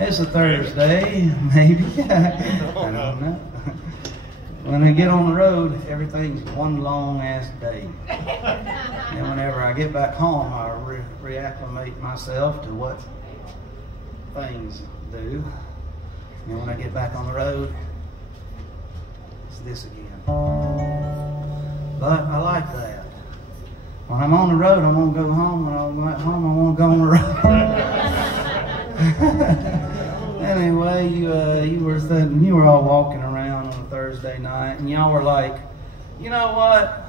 It's a Thursday, maybe. I don't know. When I get on the road, everything's one long ass day. And whenever I get back home, I reacclimate myself to what things do. And when I get back on the road, it's this again. But I like that. When I'm on the road, I won't go home. When I'm at home, I won't go on the road. Anyway, you were all walking around on a Thursday night, and y'all were like, you know what?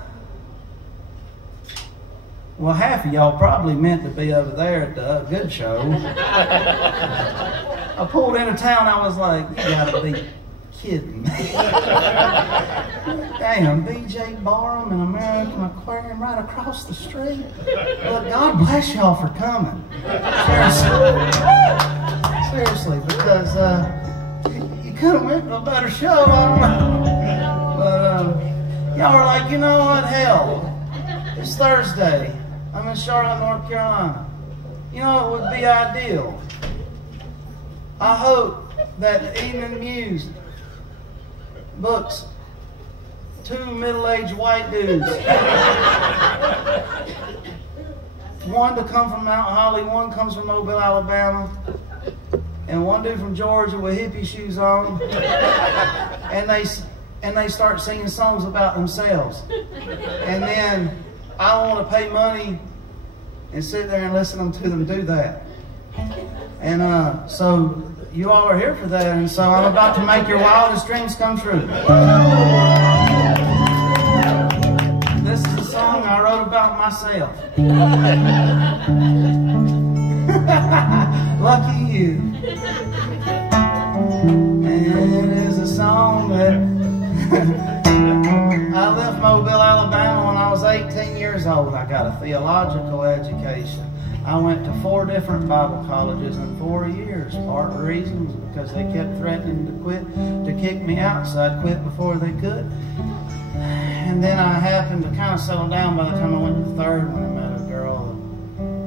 Well, half of y'all probably meant to be over there at the good show. I pulled into town, I was like, you gotta be kidding me. Damn, BJ Barham and American Aquarium right across the street. Look, God bless y'all for coming. Seriously, because you could have went to a better show, I don't know. But y'all were like, you know what, hell, it's Thursday. I'm in Charlotte, North Carolina. You know, it would be ideal. I hope that Evening Muse books 2 middle-aged white dudes. One to come from Mount Holly, one comes from Mobile, Alabama, and one dude from Georgia with hippie shoes on, and they start singing songs about themselves. And then I want to pay money and sit there and listen to them do that. And so you all are here for that, and so I'm about to make your wildest dreams come true. This is a song I wrote about myself. Lucky you. And it is a song that I left Mobile, Alabama when I was 18 years old. I got a theological education. I went to 4 different Bible colleges in 4 years. Part of the reason was because they kept threatening to kick me out, so I'd quit before they could. And then I happened to kind of settle down by the time I went to the 3rd when I met a girl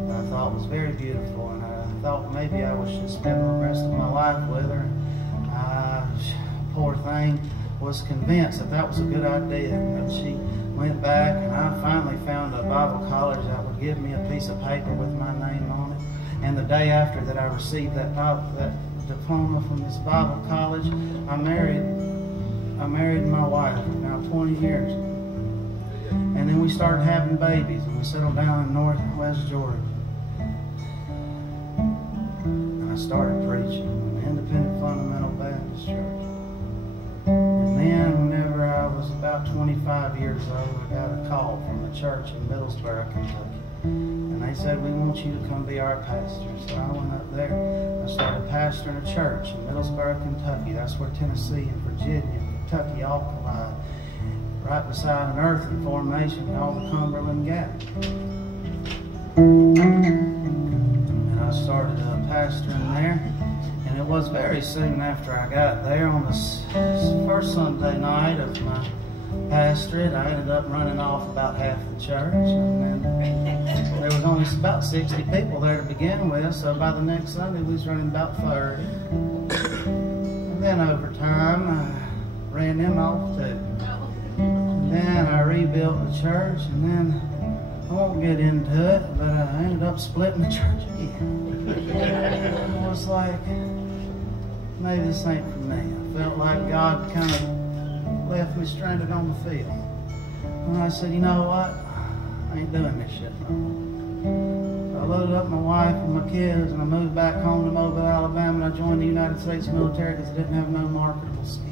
that I thought was very beautiful, and I thought maybe I should spend the rest of my life with her. Poor thing was convinced that was a good idea, and she went back, and I finally found a Bible college that would give me a piece of paper with my name on it. And the day after that I received that diploma from this Bible college, I married my wife, now 20 years. And then we started having babies, and we settled down in Northwest Georgia. And I started preaching in the Independent Fundamental Baptist Church. And then whenever I was about 25 years old, I got a call from a church in Middlesboro, Kentucky. And they said, we want you to come be our pastor. So I went up there. I started pastoring a church in Middlesboro, Kentucky. That's where Tennessee and Virginia and Kentucky all collide. Right beside an earthen formation called the Cumberland Gap. And I started pastoring there. And it was very soon after I got there, on the first Sunday night of my pastorate, I ended up running off about half the church. And then there was only about 60 people there to begin with, so by the next Sunday we was running about 30. And then over time, I ran them off too. And then I rebuilt the church, and then I won't get into it, but I ended up splitting the church again. I was like, maybe this ain't for me. I felt like God kind of left me stranded on the field. And I said, you know what? I ain't doing this shit no more. So I loaded up my wife and my kids, and I moved back home to Mobile, Alabama, and I joined the United States military because I didn't have no marketable skill.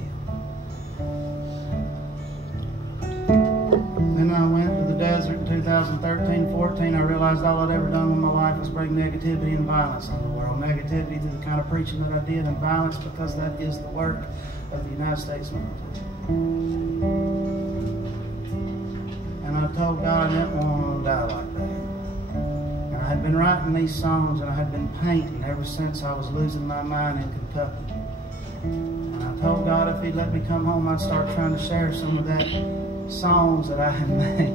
Then I went to the desert in 2013-14. I realized all I'd ever done with my life was bring negativity and violence into the world. Negativity through the kind of preaching that I did, and violence because that is the work of the United States military. And I told God I didn't want to die like that. And I had been writing these songs, and I had been painting ever since I was losing my mind in Kentucky. And I told God if He'd let me come home, I'd start trying to share some of that songs that I had made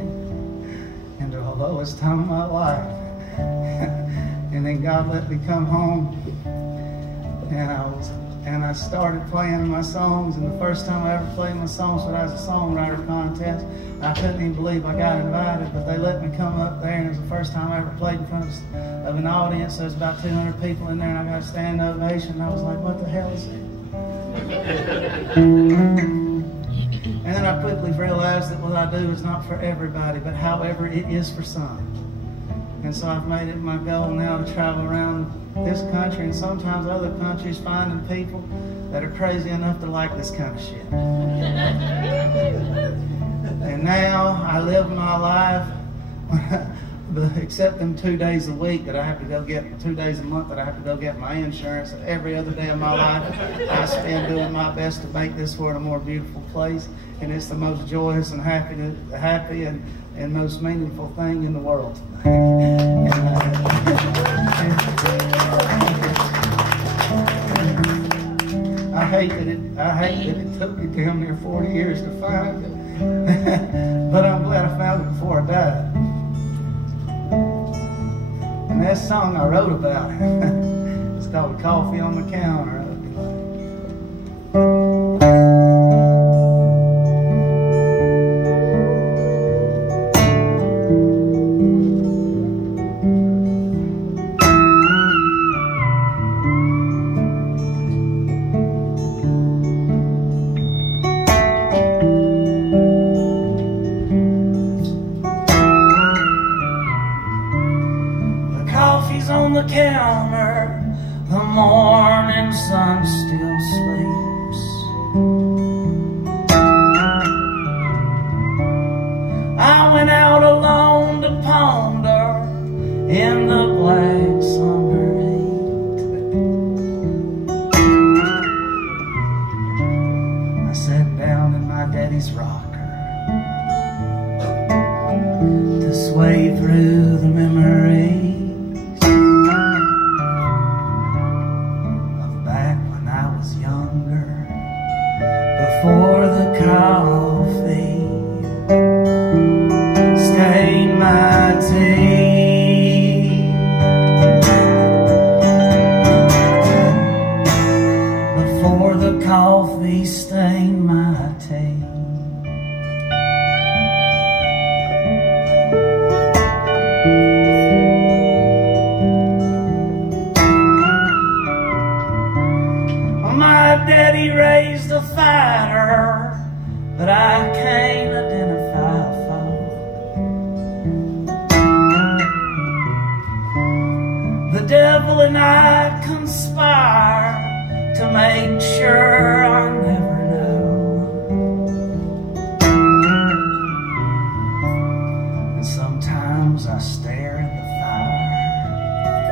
into the lowest time of my life. And then God let me come home, And I started playing my songs, and the first time I ever played my songs when I was a songwriter contest, I couldn't even believe I got invited, but they let me come up there, and it was the first time I ever played in front of an audience. There was about 200 people in there, and I got a standing ovation, and I was like, what the hell is it? And then I quickly realized that what I do is not for everybody, but however it is for some. And so I've made it my goal now to travel around this country and sometimes other countries, finding people that are crazy enough to like this kind of shit. And now I live my life, except them 2 days a week that I have to go get, 2 days a month that I have to go get my insurance. Every other day of my life I spend doing my best to make this world a more beautiful place. And it's the most joyous and happy and most meaningful thing in the world. I hate that it took me damn near 40 years to find it. But I'm glad I found it before I died. And that song I wrote about, it's called Coffee on the Counter. On the counter, the morning sun still sleeps. I went out alone to ponder in the black summer heat. I sat down in my daddy's rocker to sway through the memories before the coffee stained my tea. Before the coffee stained my tea. My daddy raised a fighter that I can't identify for. The devil and I conspire to make sure I never know. And sometimes I stare at the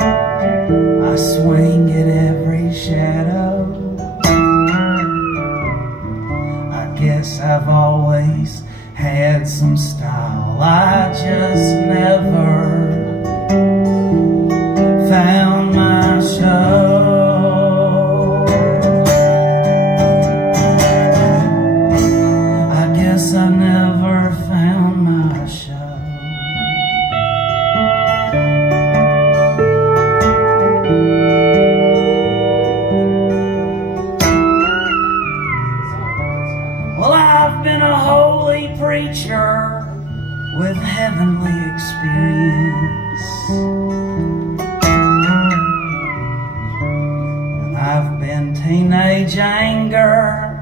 fire, I swing at every shadow. Guess I've always had some style, I just never found my show. I guess I never found my show. I've been a holy preacher with heavenly experience, and I've been teenage anger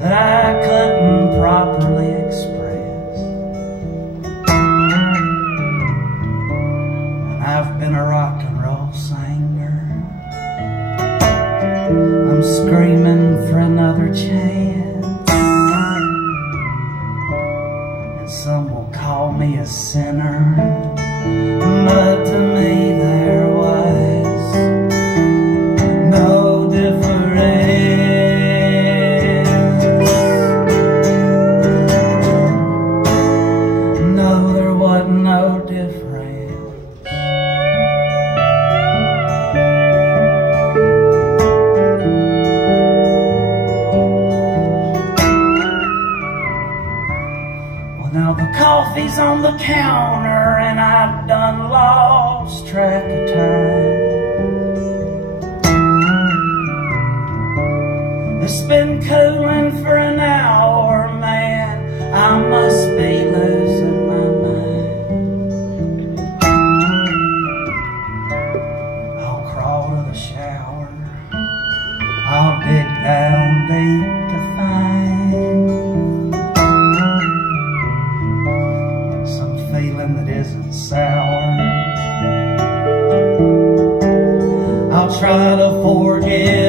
that I couldn't properly express, and I've been a rock and roll singer. I'm screaming for another chance. Some will call me a sinner, but to me there was no difference. No, there wasn't no difference. Now the coffee's on the counter and I've done lost track of time. been cooling for an hour, man. I must be losing my mind. I'll crawl to the shower, I'll dig down deep to find some feeling that isn't sour. I'll try to forget